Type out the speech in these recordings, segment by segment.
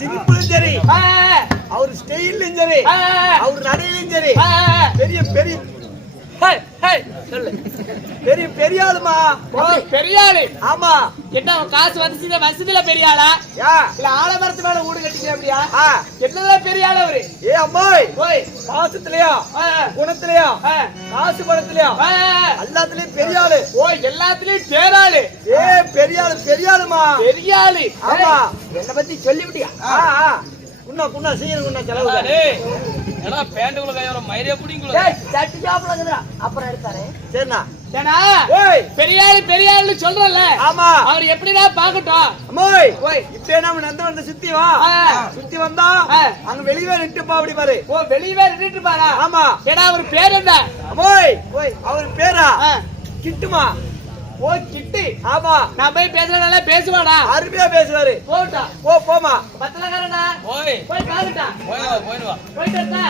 சிரிப்புலும் சரி, அவர் ஸ்டைலும் சரி, அவர் நடையிலும் சரி, பெரிய பெரிய பெரிய பெரிய ஆளுமா. பெரிய ஆளு? ஆமா. என்ன காசு வசதியில பெரிய ஆளா இல்ல ஆலமரத்து மேல வீடு கட்டிக்க அப்படியா? என்னதான் பெரிய ஆளு அவரு? ஏ அம்மாய், காசுலயா குணத்திலயா காசு பணத்திலயா எல்லாத்துலயும் பெரிய ஆளு. ஓ, எல்லாத்துலயும் பேராளு. ஏ பெரிய ஆளு, பெரிய ஆளுமா, பெரிய ஆளு. ஆமா. என்ன பத்தி சொல்லிவிட்டியா? குண்ணா குண்ணா சீக்கிரம் குண்ணா செலவு. ஏன்னா பேண்டுக்குள்ள கையோட மயிரே புடிங்குள்ள. டேய் சட்டி சாப்பிடுங்கடா. அப்புறம் எடுத்தாரே. சரிண்ணா. ஏனா ஓய் பெரிய ஆளு சொல்றல. ஆமா. அவர் எப்படிடா பாக்கட்டும். அம்மாய், ஓய் இப்பே நாம நந்த வந்து சுத்தி வா. சுத்தி வந்தா அங்க வெளியவே நின்னு பா அப்படி பாரு. ஓ, வெளியவே நின்னுட்டு பாரா? ஆமா. ஏனா அவர் பேர் என்ன? அம்மாய், ஓய் அவர் பேரா கிட்டுமா. ஓ, கிட்டி. ஆமா. நான் போய் பேசுறதால பேசுவாடா? அருமையா பேசுவாரு. போடா. போமா. பத்தலகாரனா? ஓய் போய் பாருடா. போயிடுவா. போய்டா.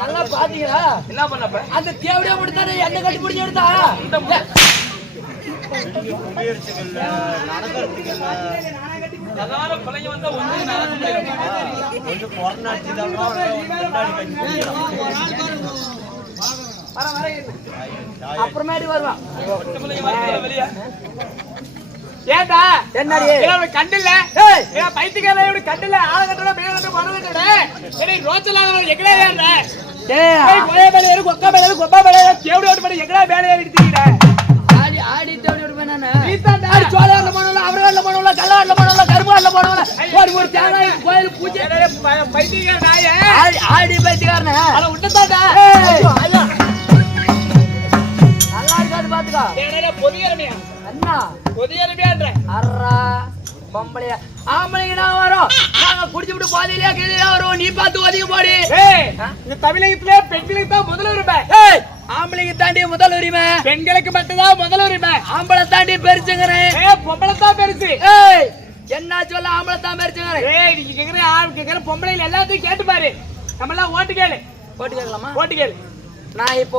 நல்லா பாத்தீங்களா? என்ன பண்ணப்ப அந்த தேவடியா முடித்தானே என்ன கட்டி பிடிச்சி எடுத்தா? எல்லாரும் பிள்ளைங்க வந்தா ஒண்ணு நடக்க முடியாது. கொஞ்சம் பொறநாட்சிதான் அப்புறமேடி வருவான். பிள்ளைங்க வரல வெளிய. ஏண்டா என்னடி கண்டில்ல பைத்தியக்கார கண்டில்ல ஆளுங்கட்டோட மேல மறந்துட்டே ஏய் ரோச்சலான எங்கடா ஏறற? ஏய் கோய மேல ஏறு, கொக்கா மேல ஏறு, கொப்பா மேல ஏறு, தேவடி ஓட்டு மேல எங்கடா மேல ஏறி திரிற? ஆடி தேவடி ஓட்டு மேனானே நீதான்டா. ஆடி சோலால போனல, அவரல போனல, கல்லால போனல, கருமால போனல, ஒரு தேனாய் கோயில் பூஜை பைத்தியக்கார நாயே. ஆடி பைத்தியக்காரனே அட உட்டதாடா. ஐயா நல்லா இருக்காது பாத்துக்கோ. ஏடா பொதியறமையா அண்ணா? பொதியறமையான்ற அரரா பொம்பளையா ஆம்பளைங்க நான் வரோம். நாங்க குடிச்சுட்டு பாதியிலே கீழே வரோம். நீ பார்த்து ஒதுங்கி போடி. ஏய் இந்த தமிழகத்திலே பெண்களுக்கு தான் முதல் உரிமை. ஏய் ஆம்பளைங்க தாண்டி முதல் உரிமை, பெண்களுக்கு மட்டும் தான் முதல் உரிமை. ஆம்பளை தாண்டி பெருசுங்கறேன். ஏய் பொம்பளை தான் பெருசு. ஏய் என்ன சொல்ல ஆம்பளை தான் பெருசுங்கறேன்? ஏய் நீ கேக்குற பொம்பளைல எல்லாத்தையும் கேட்டு பாரு. நம்ம எல்லாம் ஓட்டு கேளு. ஓட்டு கேட்கலாமா? ஓட்டு கேளு. நான் இப்போ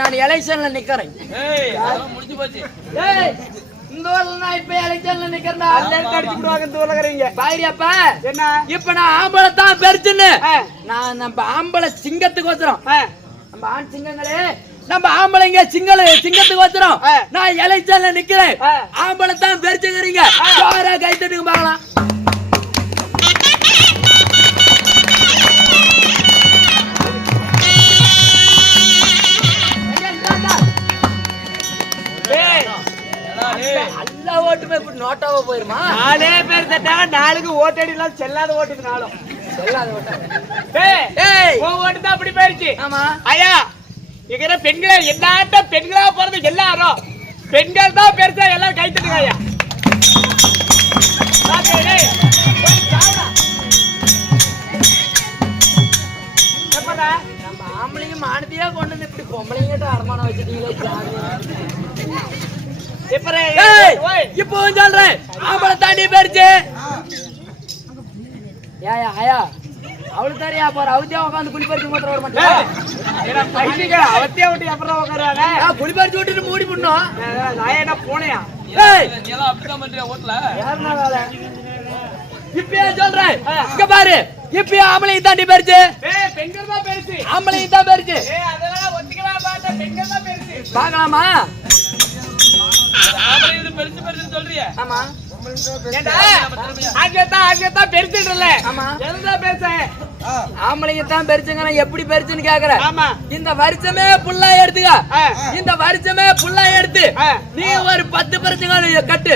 நான் எலெக்ஷன்ல நிக்கிறேன். ஏய் அதெல்லாம் முடிஞ்சு போச்சு. ஏய் இந்த ஊர்ல நான் இப்ப எலெக்ஷன்ல நிக்கிறேன்டா. எல்லாரும் அடிச்சு விடுவாங்க இந்த ஊர்லங்கறீங்க. பாரியாப்பா என்ன இப்ப நான் ஆம்பளை தான் பெருசுன்னு நான் நம்ம ஆம்பளை சிங்கத்துக்கு வச்சறோம். நம்ம ஆண் சிங்கங்களே நம்ம ஆம்பளைங்க சிங்கத்துக்கு வச்சறோம். நான் எலெக்ஷன்ல நிக்கிறேன். ஆம்பளை தான் பெருசுங்கறீங்க. ஜோரா கை தட்டுங்க பார்க்கலாம். எல்லா ஓட்டுமே இப்படி நோட்டாவா போயிருமா? நாலே பேர் தட்டாங்க. நாளுக்கு ஓட்டடிலாம் செல்லாத ஓட்டுனாலும் செல்லாத ஓட்டு. ஏய் ஓ ஓட்டு தான் அப்படி போயிருச்சு. ஆமா ஐயா இங்க பெண்களே எல்லாட்ட பெண்களா போறது எல்லாரும் பெண்கள் தான் பெருசா எல்லாரும் கை தட்டுங்க ஐயா. நம்ம ஆம்பளைங்க மானத்தையே கொண்டு வந்து இப்படி பொம்பளைங்கிட்ட அடமானம் வச்சுட்டீங்களே. இப்போ சொல்றேன் ஆம்பளை தாண்டி போயிருச்சு. ஏயா ஐயா அவளுக்கு தாரியா போற அவத்தியா உட்காந்து குளிப்பறிச்சு மாத்திரம் வர மாட்டேன். அவத்தியா விட்டு அப்புறம் உட்காருவாங்க. குளிப்பறிச்சு விட்டுட்டு மூடி பண்ணோம். நான் என்ன போனையா? நீ எல்லாம் அப்படிதான் பண்றியா ஓட்டல? இப்பயே சொல்றேன் இங்க பாரு. இப்பயே ஆம்பளைங்க தாண்டி போயிருச்சு. பெண்கள் தான் பெருசு. ஆம்பளைங்க தான் பெருசு. அதெல்லாம் ஒத்துக்கவே மாட்டேன். பெண்கள் தான் பெருசு. பார்க்கலாமா? பெருசு பெருசுன்னு சொல்றியே. ஆமா அங்கத்தான் பெருசுன்றல ஆமா. எதுதான் பேச ஆம்பளைங்க தான் பெருசுங்க எப்படி பெருசுன்னு கேக்குறேன். ஆமா. இந்த வருஷமே புல்லா எடுத்துக்க. இந்த வருஷமே புல்லா எடுத்து நீ ஒரு 10 பெருசுங்க கட்டு,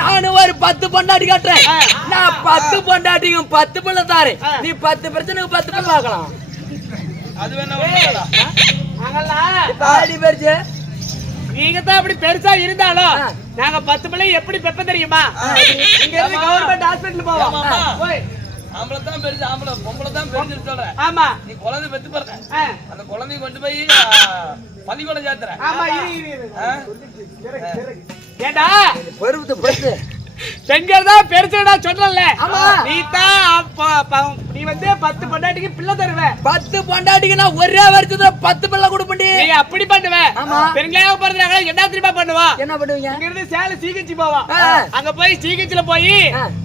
நானும் ஒரு 10 பொண்டாட்டி கட்டுறேன். நான் 10 பொண்டாட்டிக்கும் 10 பிள்ளை தாரேன். நீ 10 பெருசுனுக்கு 10 பிள்ளை ஆக்கலாம். அது வேணா பெருசு நீங்க தான் அப்படி பெருசா இருந்தாலும் நாங்க 10 பிள்ளை எப்படி பெப்ப தெரியுமா? இங்க இருந்து கவர்மெண்ட் ஹாஸ்பிடல் போவோம். போய் ஆம்பளை தான் பெருசு, ஆம்பளை பொம்பளை தான் பெருசு சொல்றேன். ஆமா. நீ குழந்தை பெத்து பாருங்க, அந்த குழந்தைய கொண்டு போய் பள்ளிக்கூடம் சேர்த்துற. ஆமா. ஏண்டா பருவத்து பருத்து பெண்கள் தான் பெருசுடா சொல்றல. ஆமா. நீ தான் நீ வந்து 10 பொண்டாட்டிக்கு பிள்ளை தருவ. 10 பொண்டாட்டிக்கு நான் ஒரே வருஷத்துல 10 பிள்ளை கொடுப்பேன். நீ அப்படி பண்ணுவ. ஆமா. பெண்களாக பிறந்தாங்க என்ன தெரியுமா பண்ணுவா? என்ன பண்ணுவீங்க? இங்க இருந்து சேல சீக்கிச்சி போவா. அங்க போய் சீக்கிச்சில போய்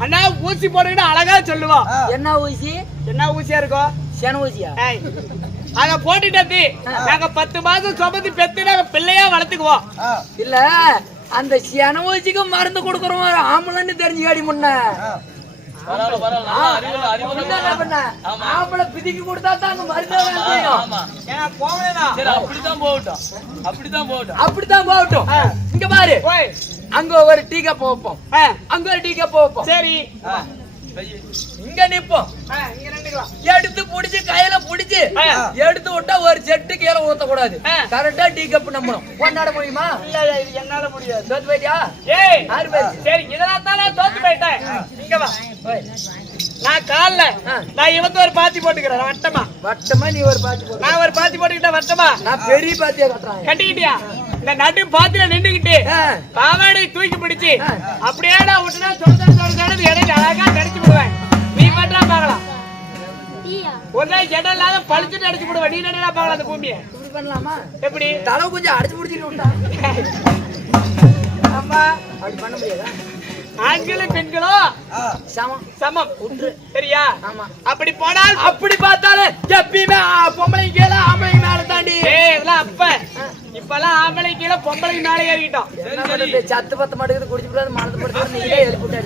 அண்ணா ஊசி போடுன்னு அழகா சொல்லுவா. என்ன ஊசி? என்ன ஊசியா இருக்கும்? சேன ஊசியா? அத போட்டுட்டு நாங்க 10 மாசம் சுமந்து பெத்து நாங்க பிள்ளையா வளர்த்துக்குவோம். இல்ல அந்த சேன ஊசிக்கு மருந்து கொடுக்கறோம் ஆம்பளைன்னு தெரிஞ்சுக்காடி முன்ன. ஆம்பளை பிதிக்கு கொடுத்தா தான் அங்க மருந்து அப்படித்தான் போகட்டும். இங்க பாரு, அங்க ஒரு டீ கப் வைப்போம், அங்க ஒரு டீ கப் வைப்போம். சரி, இங்க நிப்போம். எடுத்து புடிச்சு கையில புடிச்சு எடுத்து விட்டா ஒரு செட்டு கீழே ஊத்த கூடாது. கரெக்டா டீ கப் நம்பணும். கொண்டாட முடியுமா? இல்ல, இது என்னால முடியாது. தோத்து போயிட்டியா? ஏய், யாரு பேரு? சரி, இதெல்லாம் தான் நான் தோத்து போயிட்டேன். இங்க வா. நான் கால்ல நான் இவங்க ஒரு பாத்தி போட்டுக்கிறேன். வட்டமா வட்டமா நீ ஒரு பாத்தி போடு. நான் ஒரு பாத்தி போட்டுக்கிட்டேன். வட்டமா நான் பெரிய பாத்தியா கட்டுறேன். கட்டிக்கிட்டியா? இந்த நடு பாத்தியில நின்றுகிட்டு பாவாடை தூக்கி பிடிச்சு அப்படியே நான் விட்டுனா சொல்றது இடையில அழகா நடிச்சு விடுவேன். நீ பண்றா பாக்கலாம். ஒரு நாள் இடம் இல்லாத பழிச்சுட்டு அடிச்சு விடுவேன். நீ நடினா பாக்கலாம் அந்த பூமியை. இப்படி பண்ணலாமா? எப்படி? தலை கொஞ்சம் அடிச்சு பிடிச்சிட்டு விட்டா. ஆமா, அப்படி பண்ண முடியாதா? ஆண்களும் பெண்களும் சமம் சமம் ஒன்று. சரியா? ஆமா. அப்படி போனால் அப்படி பார்த்தாலும் எப்பயுமே பொம்பளை கீழே ஆம்பளை மேல தாண்டி. இதெல்லாம் அப்ப இப்பெல்லாம் ஆம்பளை கீழே பொம்பளை மேல ஏறிட்டோம். சத்து பத்த மாட்டேங்குது, குடிச்சு மனது படுத்து நீங்களே எழுப்பிட்டு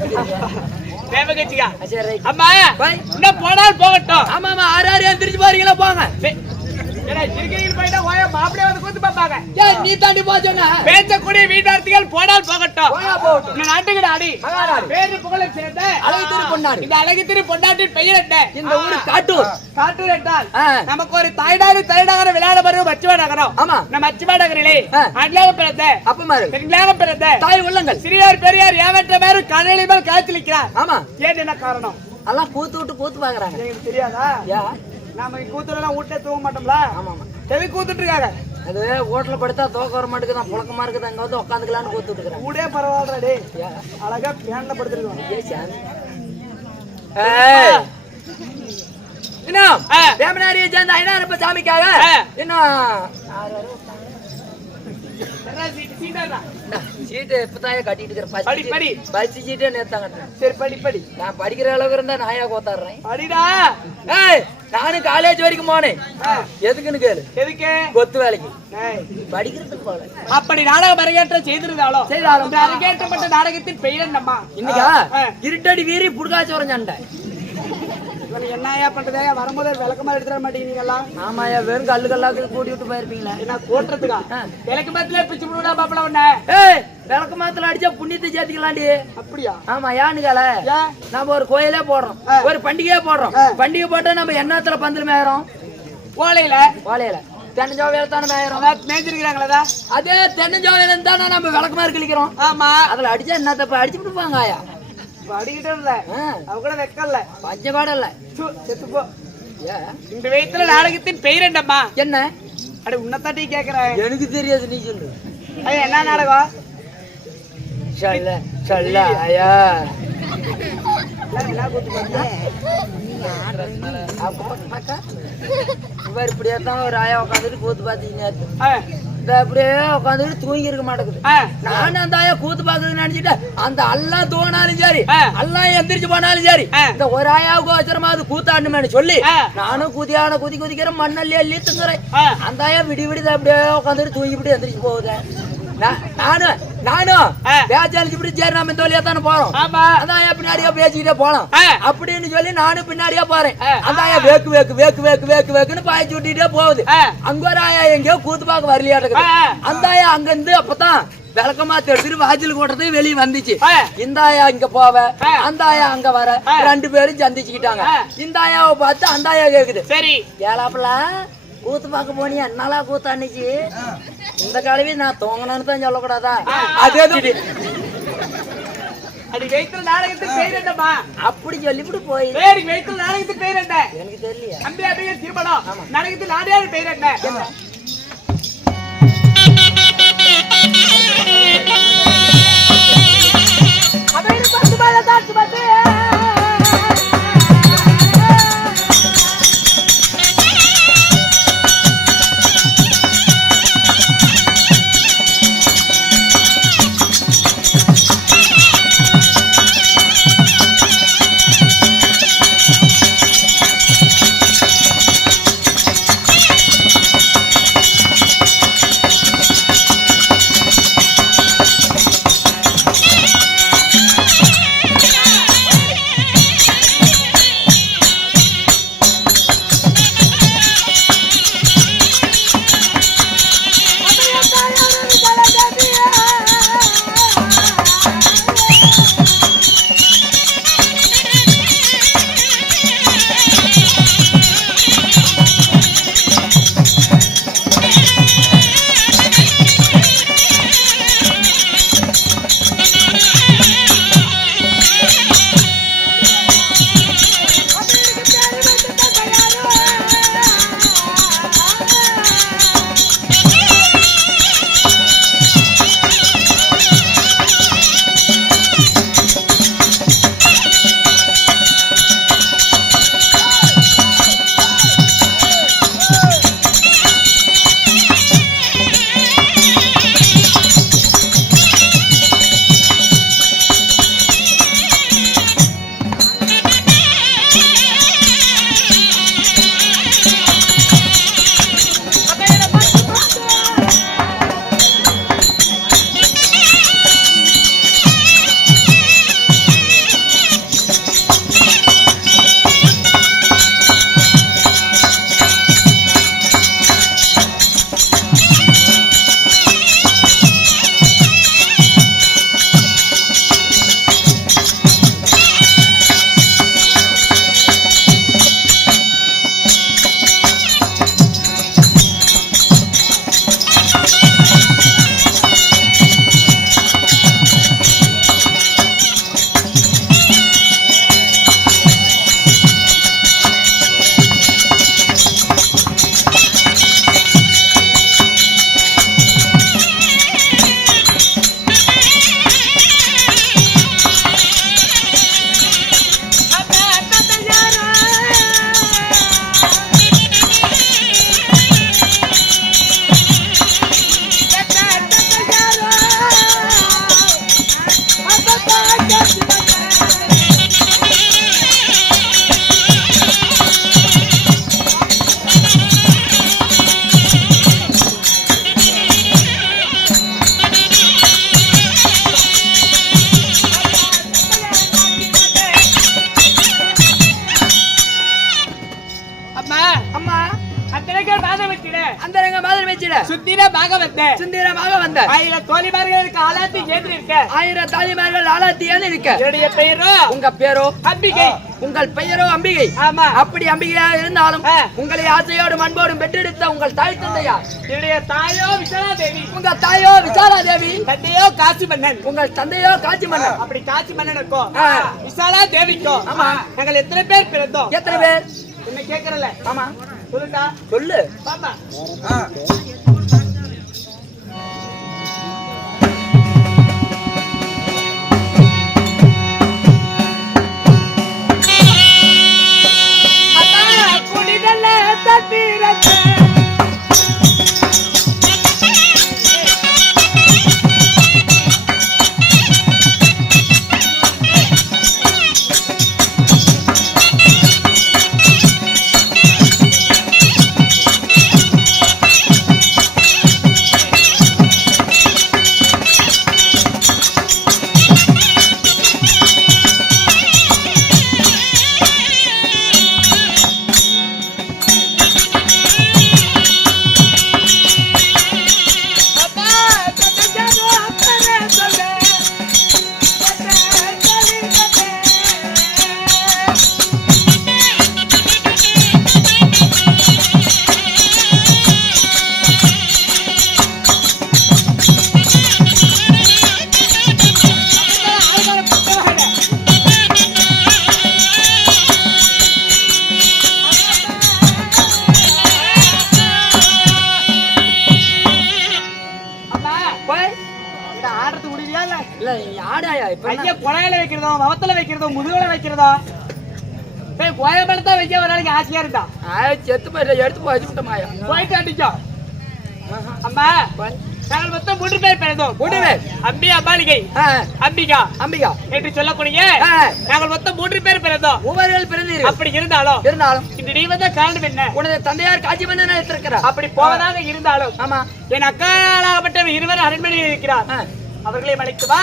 தேவகட்சியா? சரி. அம்மா இன்னும் போனால் போகட்டும். ஆமா ஆமா, 6 எந்திரிச்சு போறீங்களா? போங்க. போயிட்டா மாப்பிளைய வந்து கூத்து பாப்பாங்க. நீ தாண்டி போச்சோன்னா பேசக்கூடிய வீட்டார்த்திகள் போனால் போகட்டும். போகட்டும். நாட்டுக்கு ஆடி பேரு புகழ சேர்ந்த அழகு திரு பொன்னாடி. இந்த அழகு திரு பொன்னாட்டின் பெயர் என்ன? இந்த ஊரு காட்டூர். காட்டூர் என்றால் நமக்கு ஒரு தாய்நகர விளையாட பருவம் அச்சுவா நகரம். ஆமா. நம்ம அச்சுவா நகரிலே ஆண்களாக பிறந்த அப்பமாரு பெண்களாக பிறந்த தாய் உள்ளங்கள் சிறியார் பெரியார் ஏவற்ற பேரு கடலை மேல் காய்ச்சலிக்கிறார். ஆமா. ஏன் என்ன காரணம்? எல்லாம் கூத்து விட்டு கூத்து பாக்குறாங்க. எனக்கு தெரியாதா? நாம கூத்துலாம் வீட்டே தூங்க மாட்டோம்ல. ஆமா ஆமா. எது கூத்துட்டு இருக்காங்க? அது ஹோட்டல்ல படுத்தா தூக்க வர மாட்டேங்குது, புழக்கமா இருக்குது, அங்க வந்து உட்காந்துக்கலான்னு கூத்துட்டு இருக்கிறேன். கூடே பரவாயில்ல டே, அழகா ஃபேன்ல படுத்துருக்கோம். இன்னும் வேமனாரியை சேர்ந்த ஐநாயிரம் சாமிக்காக இன்னும் சீட்டு இப்பதான் கட்டிட்டு இருக்கிறேன். பஸ் சீட்டே நேத்தாங்க. சரி, படி படி. நான் படிக்கிற அளவுக்கு இருந்தா நாயா கோத்தாடுறேன். படிடா. நானும் காலேஜ் வரைக்கும் போனேன். எதுக்குன்னு கேளு. எதுக்கு? கொத்து வேலைக்கு. படிக்கிறதுக்கு போல. அப்படி நாடகம் அரங்கேற்றம் செய்திருந்தாலும் அரங்கேற்றப்பட்ட நாடகத்தின் பெயர் என்னம்மா? இன்னைக்கா இருட்டடி வீரி புடுகாச்சோரம் சண்டை. என்னையா பண்றதே? வரும்போது விளக்கமா எடுத்துட மாட்டீங்களா? ஆமாயா, வெறும் கல்லு கல்லாக்கு கூட்டி விட்டு போயிருப்பீங்களா? என்ன கோட்டுறதுக்கா? விளக்கு மாத்துல பிச்சு விடுடா பாப்பல உன்ன. விளக்கு மாத்துல அடிச்சா புண்ணியத்தை சேர்த்துக்கலாண்டி. அப்படியா? ஆமா. யானுக்கால நம்ம ஒரு கோயிலே போடுறோம், ஒரு பண்டிகையே போடுறோம். பண்டிகை போட்டா நம்ம எண்ணத்துல பந்தல் மேயறோம். ஓலையில தென்னஞ்சோவையில தானே மேயறோம். மேய்ச்சிருக்கிறாங்களா? அதே தென்னஞ்சோவையில தானே நம்ம விளக்கு மாதிரி கிளிக்கிறோம். ஆமா. அதுல அடிச்சா என்ன தப்பு? அடிச்சு விட்டுப்பாங்க. ஆயா அடிக்கிட்டு இல்ல, அவ கூட வெக்கல்ல, பஞ்சபாட இல்ல, செத்துப்போ. இந்த வயசுல நாடகத்தின் பெயர் என்னம்மா? என்ன? அட உன்னத்தாட்டி கேக்குறேன். எனக்கு தெரியாது, நீ சொல்லு. என்ன நாடகம்? ஐயா இவர் இப்படியே தான் ஒரு ஆயா உட்காந்துட்டு கூத்து பாத்தீங்க. அப்படியே உட்காந்துட்டு தூங்கி இருக்க மாட்டேங்குது. நானும் அந்த ஆயா கூத்து பாக்குறது நினைச்சிட்டு அந்த எல்லாம் தூங்கினாலும் சரி, எல்லாம் எந்திரிச்சு போனாலும் சரி, இந்த ஒரு ஆயாவுக்கு வச்சிரமா அது கூத்தாடணுமே சொல்லி நானும் குதியான குதிக்கிறேன், மண்ணல்லி அள்ளி திங்குறேன். அந்த ஆயா விடி அப்படியே உட்காந்துட்டு தூங்கிவிட்டு எந்திரிச்சு போகுது. நானும் நானும் பேச்சாலிச்சு இப்படி சரி நம்ம இந்த வழியா தானே போறோம். ஆமா. அதான் பின்னாடியே பேசிக்கிட்டே போலாம் அப்படின்னு சொல்லி நானும் பின்னாடியே போறேன். அதான் வேக்கு வேக்கு வேக்கு வேக்கு வேக்கு வேக்குன்னு பாய்ச்சி விட்டுட்டே போகுது. அங்க ஒரு ஆயா எங்கேயோ கூத்து பார்க்க வரலையா இருக்குது. அந்த ஆயா அங்க இருந்து அப்பதான் விளக்கமா தெரிஞ்சுட்டு வாஜில் கூட்டத்தை வெளியே வந்துச்சு. இந்த ஆயா இங்க போவ, அந்த ஆயா அங்க வர, 2 பேரும் சந்திச்சுக்கிட்டாங்க. இந்த ஆயாவை பார்த்து அந்த ஆயா கேக்குது, சரி ஏலாப்பல கூத்து பார்க்க போனியா, என்னலா கூத்து அன்னைக்கு? இந்த காலவே நான் தூங்கணும்னு தான் சொல்லக்கூடாதா? அதே அது வைத்தல் நாடகத்துக்கு பேர் என்னமா? அப்படி சொல்லிவிட்டு போய் வைத்தல் நாடகத்துக்கு பேர் என்ன? எனக்கு தெரியல. அம்பி அபிய திருமணம் நாடகத்துக்கு நாடியார் பேர் என்ன? சுந்தரமாக வந்த 1000 தோழிமார்களுக்கு ஆளாத்தி ஏற்றி இருக்க 1000 தாலிமார்கள் ஆளாத்தியான் இருக்க. என்னுடைய பெயரோ உங்க பேரோ அம்பிகை. உங்கள் பெயரோ அம்பிகை. ஆமா. அப்படி அம்பிகையாக இருந்தாலும் உங்களை ஆசையோடும் அன்போடும் பெற்றெடுத்த உங்கள் தாய் தந்தையா? என்னுடைய தாயோ விசாலா தேவி. உங்க தாயோ விசாலா தேவி. தந்தையோ காசி மன்னன். உங்கள் தந்தையோ காசி மன்னன். அப்படி காசி மன்னனுக்கும் விசாலா தேவிக்கும் ஆமா நாங்கள் எத்தனை பேர் பிறந்தோம்? எத்தனை பேர்? என்ன கேக்குறல? ஆமா சொல்லுடா. சொல்லு பாப்பா. ஐயா குழையில வைக்கிறதோ மவத்துல வைக்கிறதோ முதுகுல வைக்கிறதோ கோயம்பலத்தான் வைக்க ஒரு நாளைக்கு ஆசையா இருந்தா செத்து போயிட்டு எடுத்து போய் வச்சு விட்டமாயா போயிட்டு அடிச்சோம் அம்மா நாங்கள் மொத்தம் 3 பேர் பிறந்தோம் 3 பேர் அம்பி அம்பாலிகை அம்பிகா அம்பிகா என்று சொல்லக்கூடிய நாங்கள் மொத்தம் 3 பேர் பிறந்தோம் மூவர்கள் பிறந்தீர்கள் அப்படி இருந்தாலும் இந்த நீ வந்த காரணம் என்ன உனது தந்தையார் காட்சி பண்ண இருக்கிறார் அப்படி போவதாக இருந்தாலும் ஆமா என் அக்காளாகப்பட்ட இருவர் அரண்மனையில் இருக்கிறார் அவர்களை அழைத்து வா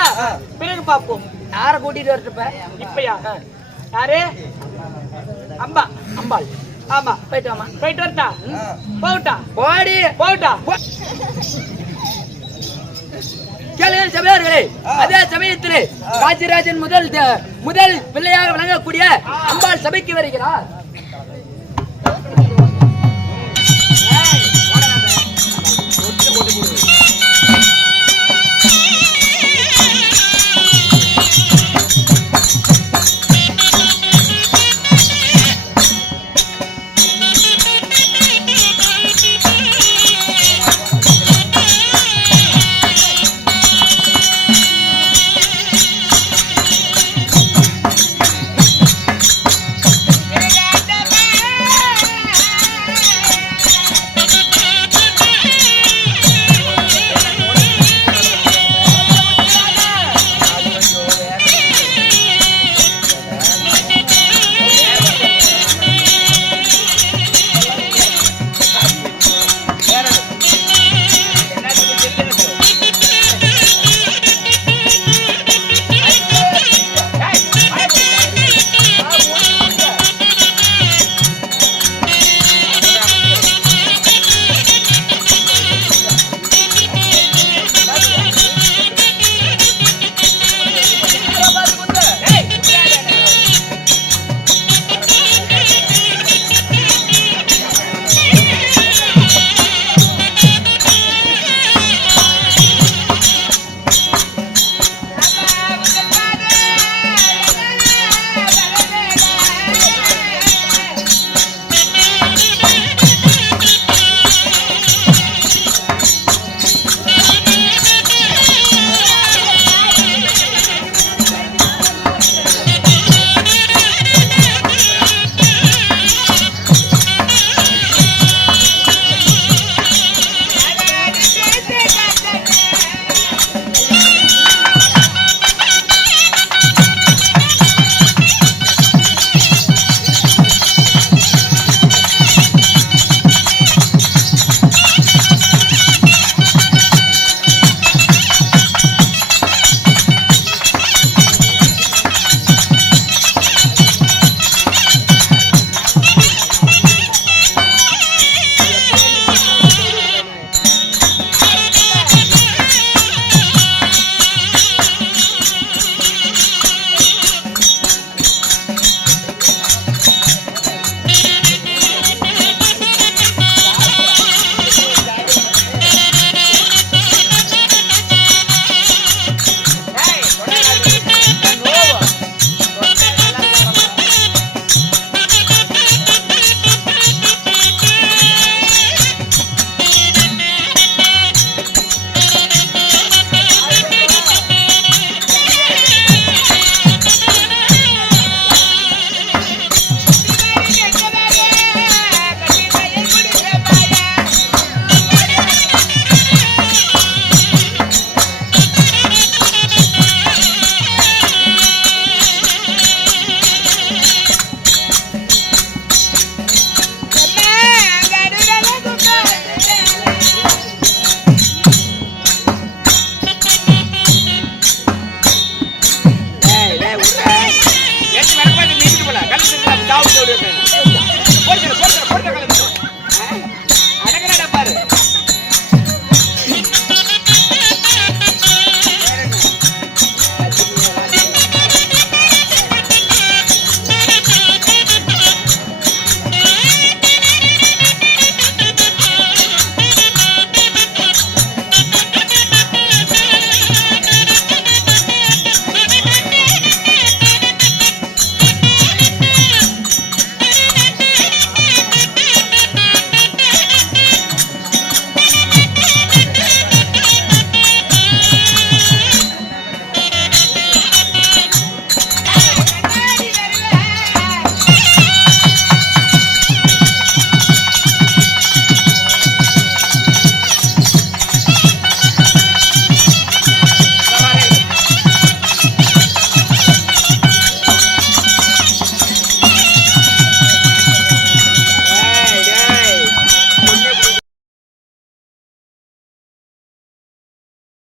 பிறகு பார்ப்போம் யாரை கூட்டிட்டு வரட்டுப்ப இப்பயா யாரு அம்பா அம்பாள் ஆமா போயிட்டு வாமா போயிட்டு வரட்டா போட்டா போடி போட்டா கேளுங்கள் சபையார்களே அதே சமயத்திலே ராஜராஜன் முதல் பிள்ளையாக விளங்கக்கூடிய அம்பாள் சபைக்கு வருகிறார்